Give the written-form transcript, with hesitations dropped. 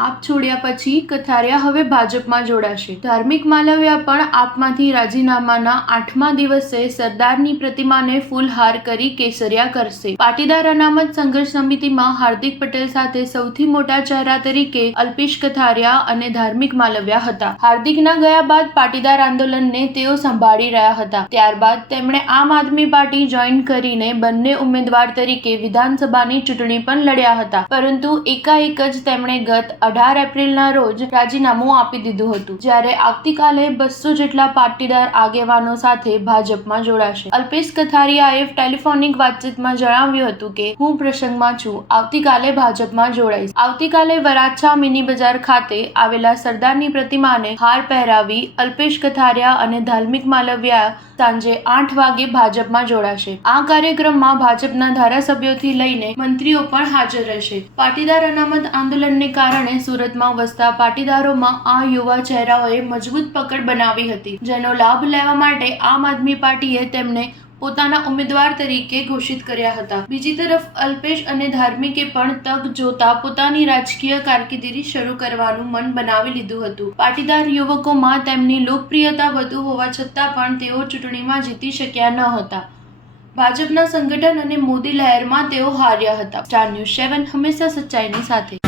આપ છોડ્યા પછી કથારિયા હવે ભાજપમાં જોડાશે. ધાર્મિક માલવિયા પણ આપમાંથી રાજીનામાના 8મા દિવસે સરદારની પ્રતિમાને ફૂલહાર કરી કેસરિયા કરશે. પાટીદાર અનામત સંઘર્ષ સમિતિમાં હાર્દિક પટેલ સાથે સૌથી મોટા ચહેરા તરીકે અલ્પેશ કથારિયા અને ધાર્મિક માલવિયા હતા. હાર્દિકના ગયા બાદ પાટીદાર આંદોલનને તેઓ સંભાળી રહ્યા હતા. ત્યારબાદ તેમણે આમ આદમી પાર્ટી જોઈન કરીને બંને ઉમેદવાર તરીકે વિધાનસભાની ચૂંટણી પણ લડ્યા હતા. પરંતુ એકાએક જ તેમણે ગત 18 એપ્રિલના રોજ રાજીનામું આપી દીધું હતું. જ્યારે આવતીકાલે 200 જેટલા પાટીદાર આગેવાનો સાથે ભાજપમાં જોડાશે. અલ્પેશ કથારિયાએ ટેલિફોનિક વાતચીતમાં જણાવ્યું હતું કે હું પ્રસંગમાં છું, આવતીકાલે ભાજપમાં જોડાઈશ. આવતીકાલે વરાછા મિની બજાર ખાતે આવેલા સરદારની પ્રતિમાને હાર પહેરાવી અલ્પેશ કથારિયા અને ધાર્મિક માલવિયા સાંજે 8 વાગે ભાજપમાં જોડાશે. આ કાર્યક્રમમાં ભાજપના ધારાસભ્યોથી લઈને મંત્રીઓ પણ હાજર રહેશે. પાટીદાર અનામત આંદોલનને કારણે સુરતમાં વસતા પાટીદારોમાં આ યુવા ચહેરાઓએ મજબૂત પકડ બનાવી હતી, જેનો લાભ લેવા માટે આમ આદમી પાર્ટીએ તેમને પોતાના ઉમેદવાર તરીકે ઘોષિત કર્યા હતા. બીજી તરફ અલ્પેશ અને ધાર્મિકે પણ તક જોતા પોતાની રાજકીય કારકિર્દી શરૂ કરવાનું મન બનાવી લીધું હતું. પાટીદાર યુવકોમાં તેમની લોકપ્રિયતા વધુ હોવા છતાં પણ તેઓ ચૂંટણીમાં જીતી શક્યા ન હતા. ભાજપના સંગઠન અને મોદી લહેરમાં તેઓ હાર્યા હતા. સ્ટાર ન્યૂઝ 7 હંમેશા સચ્ચાઈની સાથે.